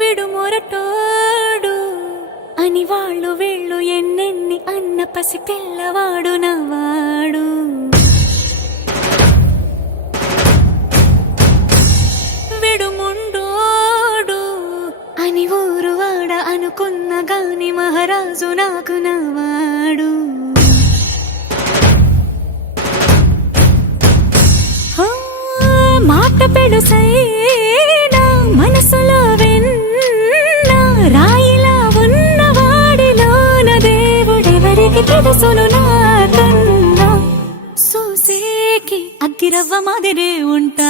విడుమొరటోడు అని వాళ్ళు వీళ్ళు ఎన్నెన్ని అన్న పసి పిల్లవాడు నవ్వాడు. విడుముండోడు అని ఊరు వాడ అనుకున్న గాని మహారాజు నాకు నవ్వాడు. మాట పెడుసైనా మనసులో వెన్న రాయిలా ఉన్నవాడిలోన దేవుడెవరికి తెలుసును నాకన్నా. సూసేకి అగ్గిరవ్వ మాదిరే ఉంటా